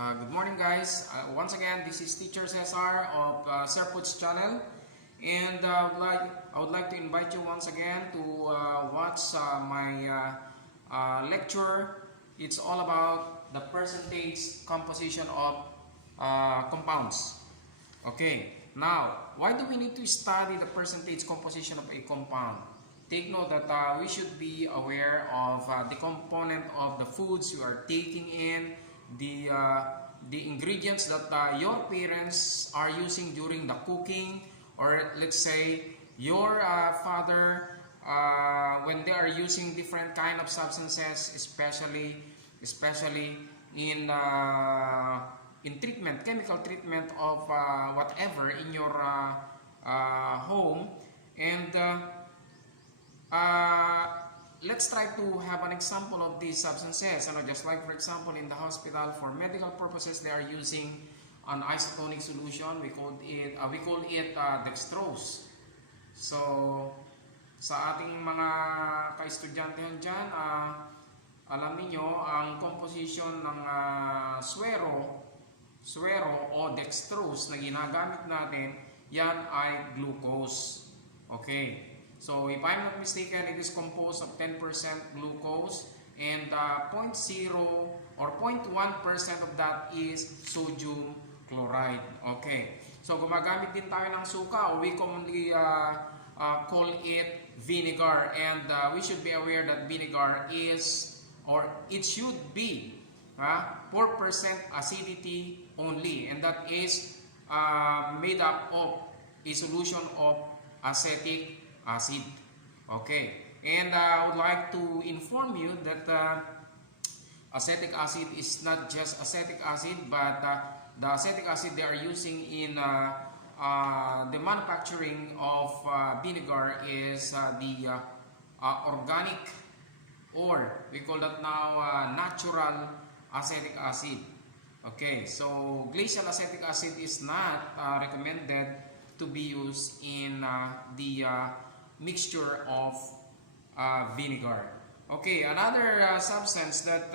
Good morning, guys. Once again, this is Teacher Cesar of Sir Foods channel, and I would like to invite you once again to watch my lecture. It's all about the percentage composition of compounds. Okay. Now, why do we need to study the percentage composition of a compound? Take note that we should be aware of the component of the foods you are taking in, the ingredients that your parents are using during the cooking, or let's say your father when they are using different kind of substances, especially in treatment, chemical treatment of whatever in your home. And let's try to have an example of these substances. Just like, for example, in the hospital, for medical purposes, they are using an isotonic solution. We call it dextrose. So, sa ating mga ka-estudyante dyan, alam niyo ang composition ng suero o dextrose na ginagamit natin, yan ay glucose. Okay. So, if I'm not mistaken, it is composed of 10% glucose and 0.0 or 0.1% of that is sodium chloride. Okay. So, gumagamit din tayo ng suka, or we commonly call it vinegar, and we should be aware that vinegar is, or it should be 4% acidity only, and that is made up of a solution of acetic acid. Okay, and I would like to inform you that acetic acid is not just acetic acid, but the acetic acid they are using in the manufacturing of vinegar is the organic, or we call that now natural acetic acid. Okay, so glacial acetic acid is not recommended to be used in the mixture of vinegar. Okay, another substance that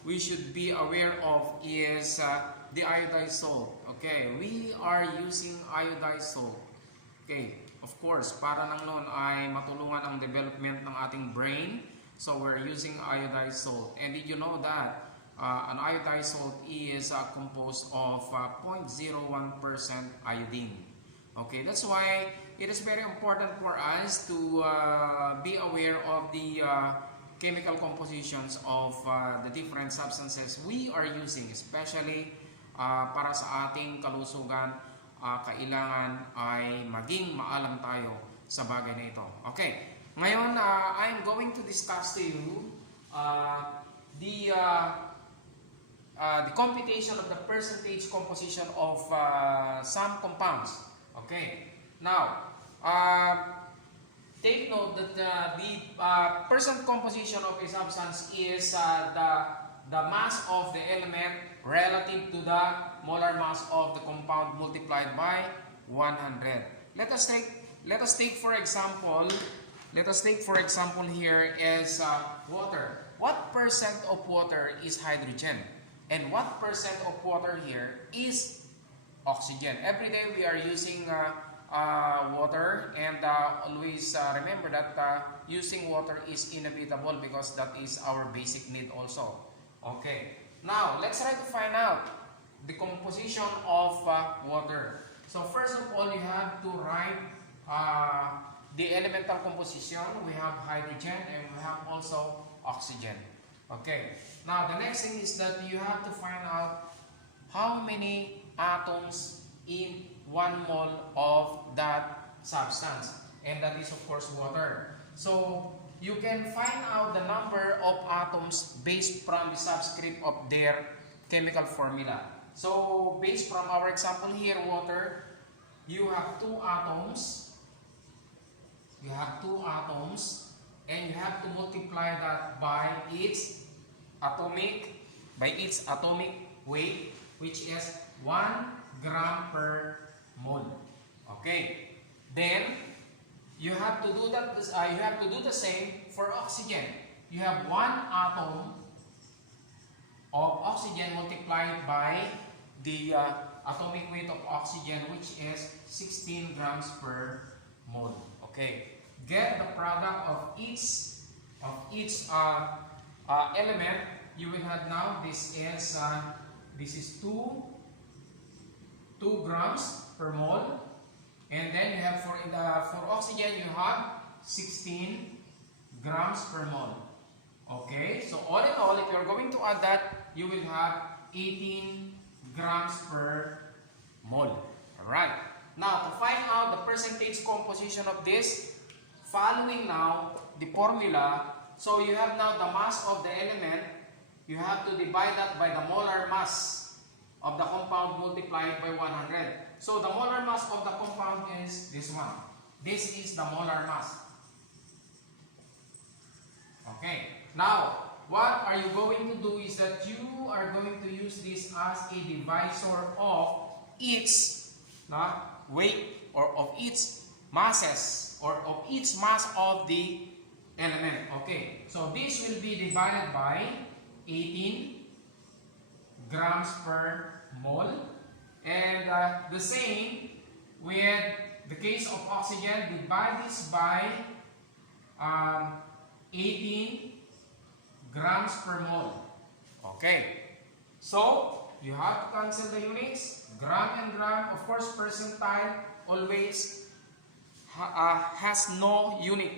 we should be aware of is the iodized salt. Okay, we are using iodized salt. Okay, of course, para nang noon ay matulungan ang development ng ating brain. So we're using iodized salt. And did you know that an iodized salt is composed of 0.01% iodine? Okay, that's why it is very important for us to be aware of the chemical compositions of the different substances we are using, especially para sa ating kalusugan. Kailangan ay maging maalam tayo sa bagay na ito. Okay, ngayon I'm going to discuss to you the computation of the percentage composition of some compounds. Okay, now take note that the percent composition of a substance is the mass of the element relative to the molar mass of the compound multiplied by 100. Let us take for example here is water. What percent of water is hydrogen? And what percent of water here is oxygen? Every day we are using water, and always remember that using water is inevitable because that is our basic need also. Okay, now let's try to find out the composition of water. So first of all, you have to write the elemental composition. We have hydrogen and we have also oxygen. Okay, now the next thing is that you have to find out how many atoms in 1 mole of that substance, and that is of course water. So you can find out the number of atoms based from the subscript of their chemical formula. So based from our example here, water, you have two atoms, and you have to multiply that by its atomic weight, which is 1 gram per mole. Okay, then you have to do that. You have to do the same for oxygen. You have one atom of oxygen multiplied by the atomic weight of oxygen, which is 16 grams per mole. Okay. Get the product of each element. You will have now this is 2 grams per mole, and then you have for oxygen you have 16 grams per mole. Okay, so all in all, if you are going to add that, you will have 18 grams per mole. Alright, now to find out the percentage composition of this, following now the formula, so you have now the mass of the element, you have to divide that by the molar mass of the compound multiplied by 100. So the molar mass of the compound is this one. This is the molar mass. Okay. Now, what are you going to do is that you are going to use this as a divisor of each weight or of each masses or of each mass of the element. Okay. So this will be divided by 18 grams per mole, and the same with the case of oxygen. Divide this by 18 grams per mole. Okay, so you have to cancel the units, gram and gram. Of course, percentile always has no unit.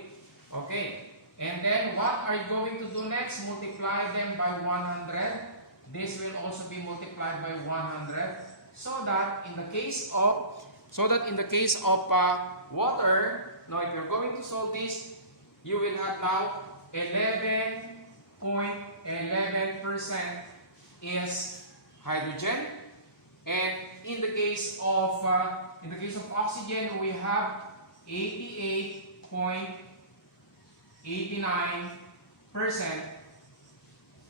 Okay, and then what are you going to do next? Multiply them by 100. This will also be multiplied by 100, so that in the case of water, now if you're going to solve this, you will have now 11.11% is hydrogen, and in the case of oxygen, we have 88.89%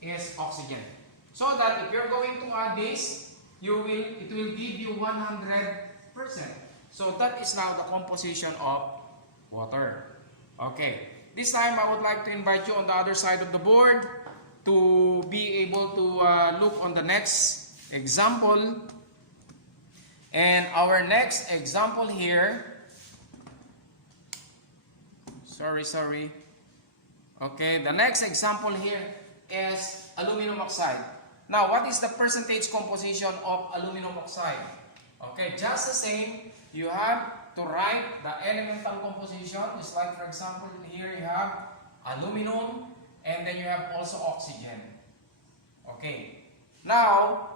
is oxygen. So that if you're going to add this, it will give you 100%. So that is now the composition of water. Okay. This time I would like to invite you on the other side of the board to be able to look on the next example. And our next example here, sorry. Okay, the next example here is aluminum oxide. Now, what is the percentage composition of aluminum oxide? Okay, just the same, you have to write the elemental composition, just like for example here you have aluminum and then you have also oxygen. Okay, now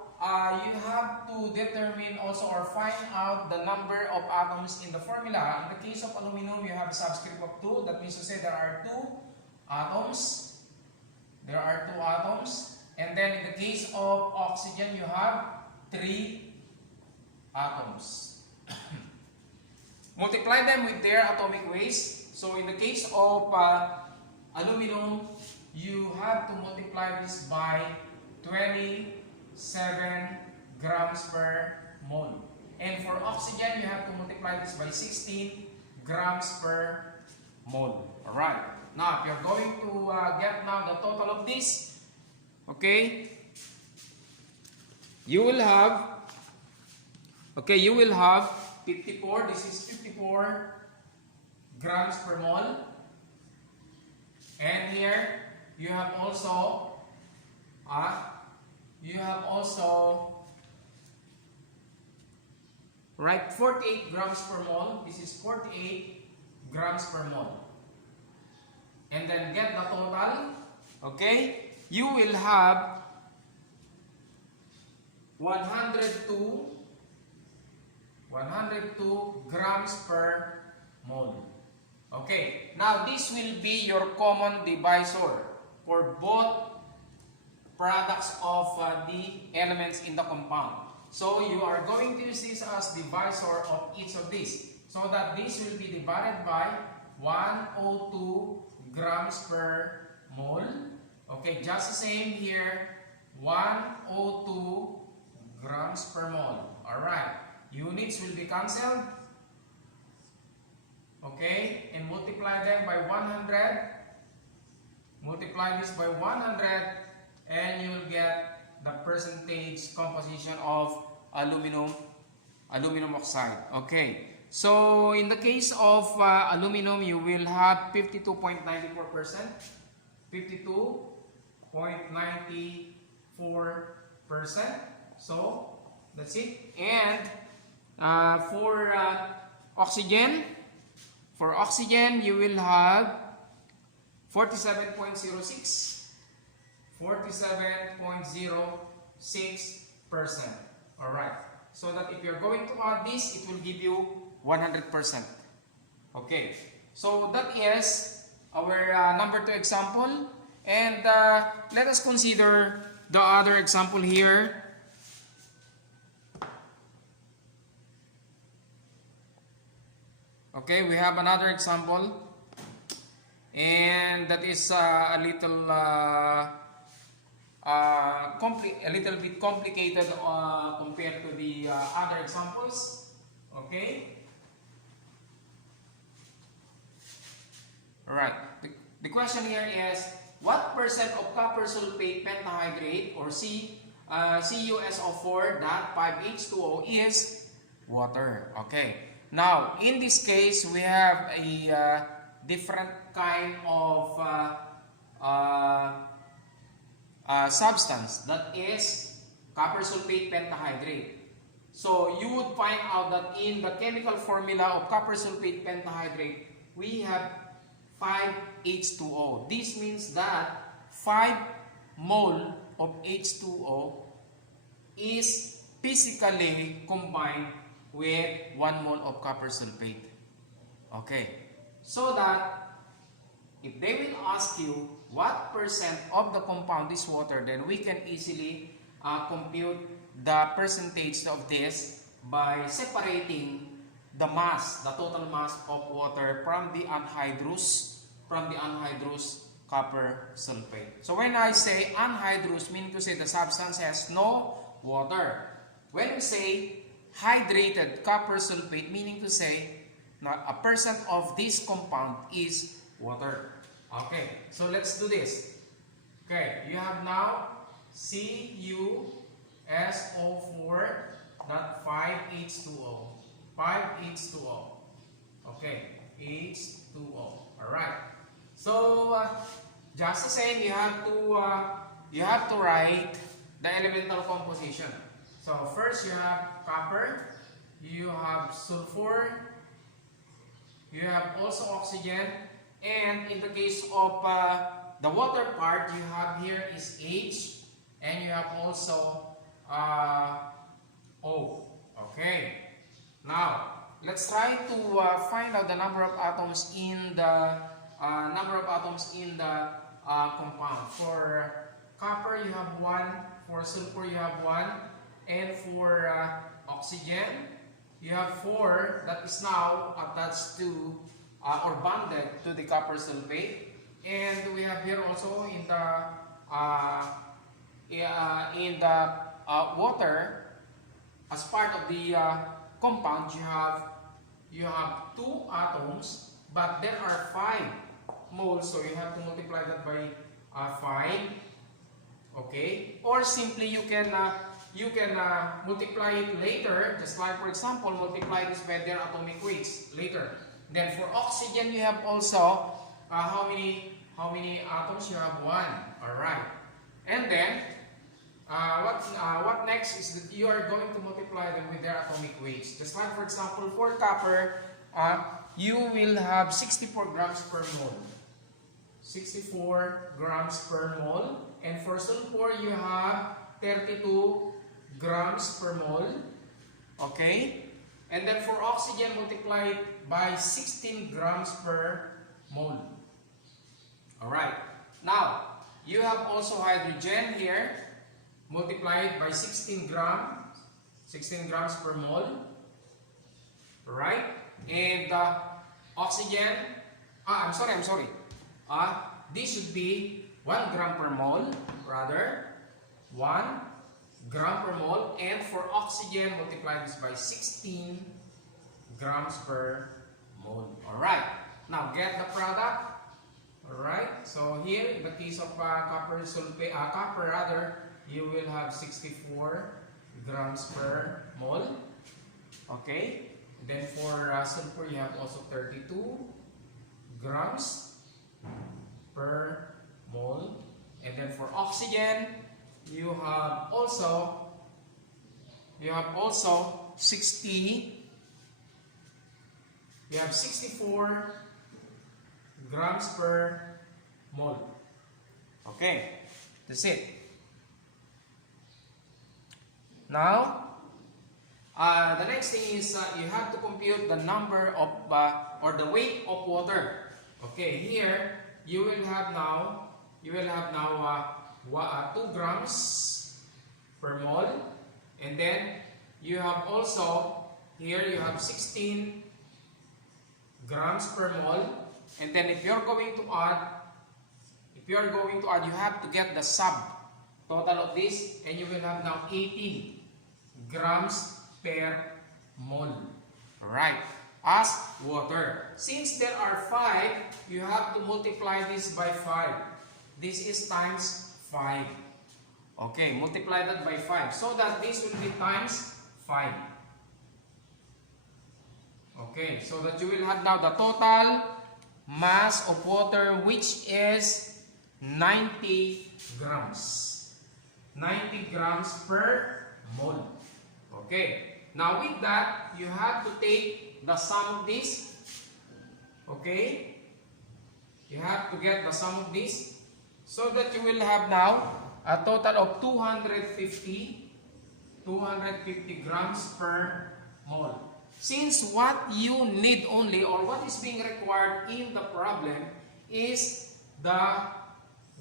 you have to determine also or find out the number of atoms in the formula. In the case of aluminum, you have a subscript of 2. That means to say there are 2 atoms. And then in the case of oxygen, you have 3 atoms. Multiply them with their atomic weights. So in the case of aluminum, you have to multiply this by 27 grams per mole. And for oxygen, you have to multiply this by 16 grams per mole. Alright. Now, if you're going to get now the total of this, okay, you will have 54. This is 54 grams per mole. And here you have also right, 48 grams per mole. This is 48 grams per mole. And then get the total. Okay, you will have 102 grams per mole. Okay, now this will be your common divisor for both products of the elements in the compound. So you are going to use this as divisor of each of these, so that this will be divided by 102 grams per mole. Okay, just the same here, 102 grams per mole. Alright, units will be cancelled. Okay, and multiply them by 100. Multiply this by 100 and you will get the percentage composition of aluminum oxide. Okay. So in the case of aluminum, you will have 52.94%. 52.94%. So that's it. And for oxygen, you will have 47.06%. 47.06%. Alright. So that if you're going to add this, it will give you 100%. Okay. So that is our number 2 example. And let us consider the other example here. Okay, we have another example. And that is a little bit complicated compared to the other examples. Okay. Alright. The question here is, what percent of copper sulfate pentahydrate or CuSO4.5H2O is water? Okay. Now, in this case, we have a different kind of substance, that is copper sulfate pentahydrate. So you would find out that in the chemical formula of copper sulfate pentahydrate, we have 5H2O. This means that 5 mole of H2O is physically combined with 1 mole of copper sulfate. Okay. So that if they will ask you what percent of the compound is water, then we can easily compute the percentage of this by separating the mass, the total mass of water from the anhydrous copper sulfate. So when I say anhydrous, meaning to say the substance has no water. When we say hydrated copper sulfate, meaning to say a percent of this compound is water. Okay, so let's do this. Okay, you have now CuSO4.5H2O. 5H2O. Okay, H2O. Alright. So just the same, you have to write the elemental composition. So first you have copper, you have sulfur, you have also oxygen, and in the case of the water part, you have here is H, and you have also O. Okay. Now let's try to find out the number of atoms in the compound. For copper, you have 1. For sulfur, you have 1. And for oxygen, you have 4 that is now attached to or bonded to the copper sulfate. And we have here also in the water, as part of the compound, you have 2 atoms, but there are 5 moles, so you have to multiply that by 5. Okay, or simply you can multiply it later, just like for example multiply this by their atomic weights later. Then for oxygen, you have also how many atoms? You have 1. All right, and then what next is that you are going to multiply them with their atomic weights. Just like for example for copper, you will have 64 grams per mole. 64 grams per mole. And for sulfur, you have 32 grams per mole. Okay? And then for oxygen, multiply it by 16 grams per mole. Alright. Now, you have also hydrogen here. Multiply it by 16 grams per mole. Alright? And oxygen, I'm sorry. This should be 1 gram per mole, rather 1 gram per mole, and for oxygen, multiply this by 16 grams per mole. Alright, now get the product. Alright, so here in the case of copper, you will have 64 grams per mole. Okay. Then for sulfur, you have also 32 grams per mole. And then for oxygen, you have also 64 grams per mole. Okay, that's it. Now, the next thing is you have to compute the number of or the weight of water. Okay, here you will have now 2 grams per mole, and then you have also here you have 16 grams per mole, and then if you are going to add, you have to get the sub total of this, and you will have now 18 grams per mole, right, as water. Since there are 5, you have to multiply this by 5. This is times 5. Okay, multiply that by 5, so that this will be times 5. Okay, so that you will have now the total mass of water, which is 90 grams. 90 grams per mole. Okay, now with that, you have to take the sum of this. Okay, you have to get the sum of this, so that you will have now a total of 250 grams per mole. Since what you need only, or what is being required in the problem, is the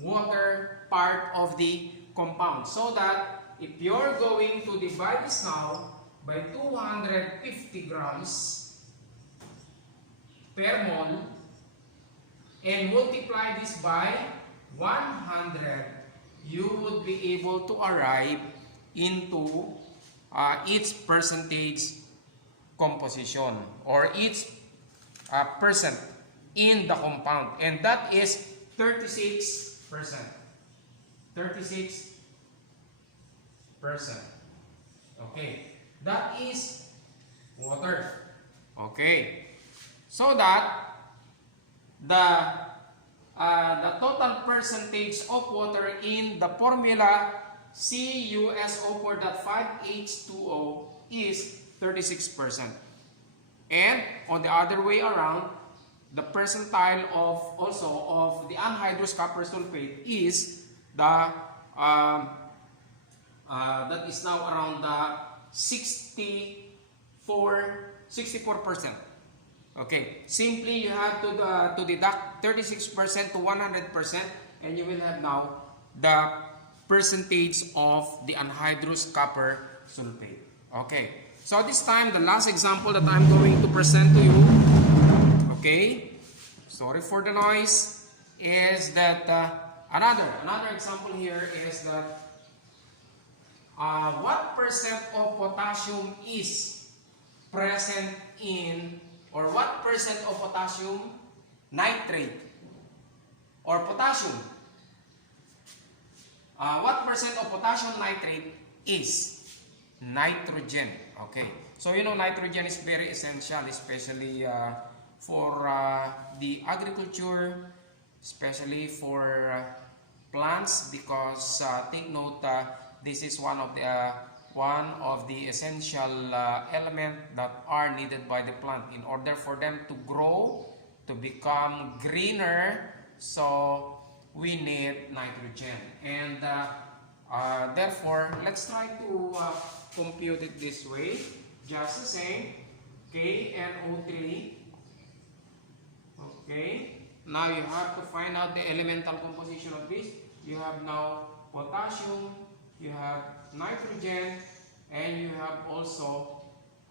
water part of the compound. So that if you're going to divide this now by 250 grams per mole and multiply this by 100, you would be able to arrive into its percentage composition, or its percent in the compound, and that is 36%. 36%. Okay, that is water. Okay, so that the total percentage of water in the formula CuSO4.5H2O is 36%. And on the other way around, the percentile of the anhydrous copper sulfate is that is now around the 64%. Okay, simply you have to deduct 36% to 100%, and you will have now the percentage of the anhydrous copper sulfate. Okay, so this time the last example that I'm going to present to you, okay, sorry for the noise, is that another example here is that what percent of potassium is present in, or what percent of potassium nitrate or potassium, what percent of potassium nitrate is nitrogen. Okay, so you know nitrogen is very essential, especially for the agriculture, especially for plants, because take note, this is one of the essential elements that are needed by the plant in order for them to grow, to become greener. So we need nitrogen, and therefore let's try to compute it this way. Just the same, KNO3. Okay, now you have to find out the elemental composition of this. You have now potassium, you have nitrogen, and you have also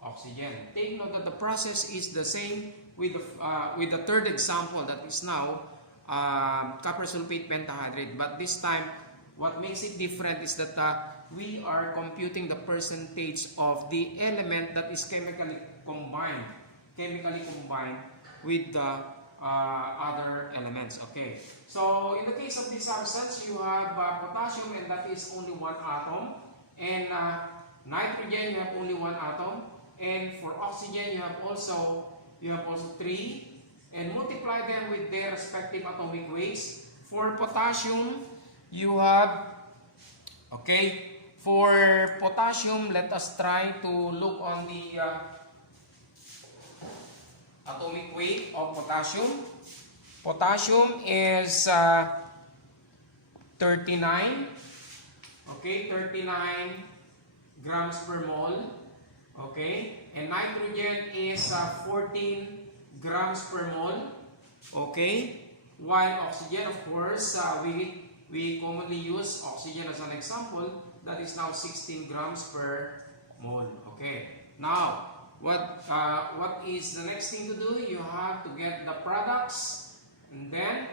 oxygen. Take note that the process is the same with the third example, that is now copper sulfate pentahydrate. But this time, what makes it different is that we are computing the percentage of the element that is chemically combined with the other elements. Okay. So in the case of this substance, you have potassium, and that is only one atom. And nitrogen, you have only one atom. And for oxygen, you have also three. And multiply them with their respective atomic weights. For potassium, you have, okay, for potassium, let us try to look on the atomic weight of potassium. Potassium is 39, okay, 39 grams per mole, okay, and nitrogen is 14 grams per mole, okay, while oxygen, of course, we commonly use oxygen as an example, that is now 16 grams per mole, okay. Now, what is the next thing to do? You have to get the products and then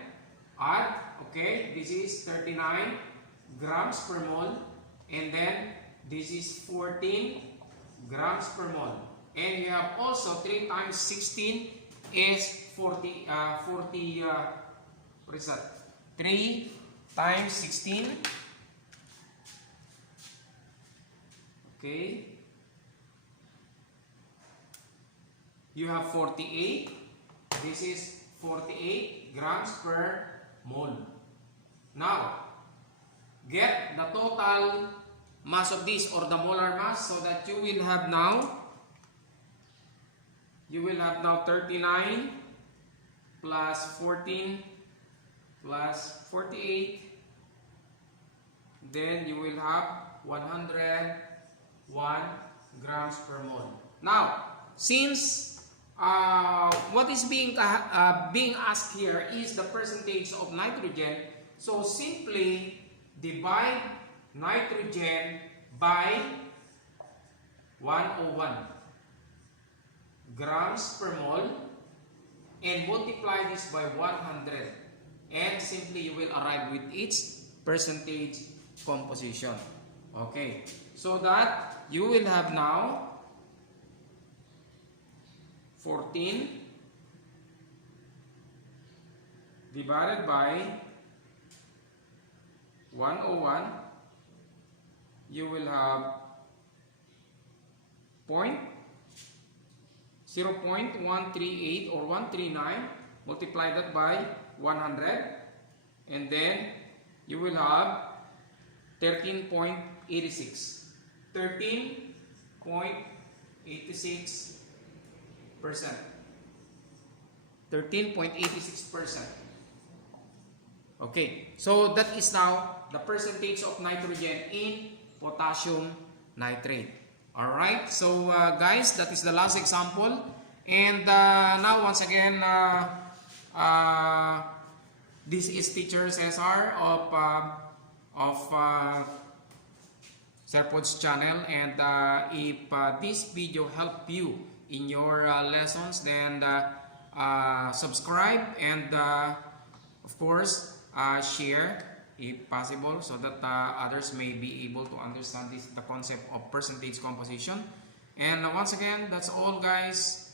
add, okay, this is 39 grams per mole, and then this is 14 grams per mole, and you have also 3 times 16 is 40, what is that? 3 times 16, okay, you have 48, this is 48 grams per mole. Now, get the total mass of this, or the molar mass, so that you will have now 39 plus 14 plus 48, then you will have 101 grams per mole. Now, since what is being asked here is the percentage of nitrogen, so simply divide nitrogen by 101 grams per mole and multiply this by 100, and simply you will arrive with its percentage composition. Okay, so that you will have now 14 divided by 101, you will have 0.138 or 139, multiply that by 100, and then you will have 13.86. 13.86%. 13.86%. Okay, so that is now the percentage of nitrogen in potassium nitrate. Alright, so guys, that is the last example. And now once again, this is teacher Cesar of Serpod's channel, and if this video helped you in your lessons, then subscribe, and of course share if possible, so that others may be able to understand the concept of percentage composition. And once again, that's all, guys.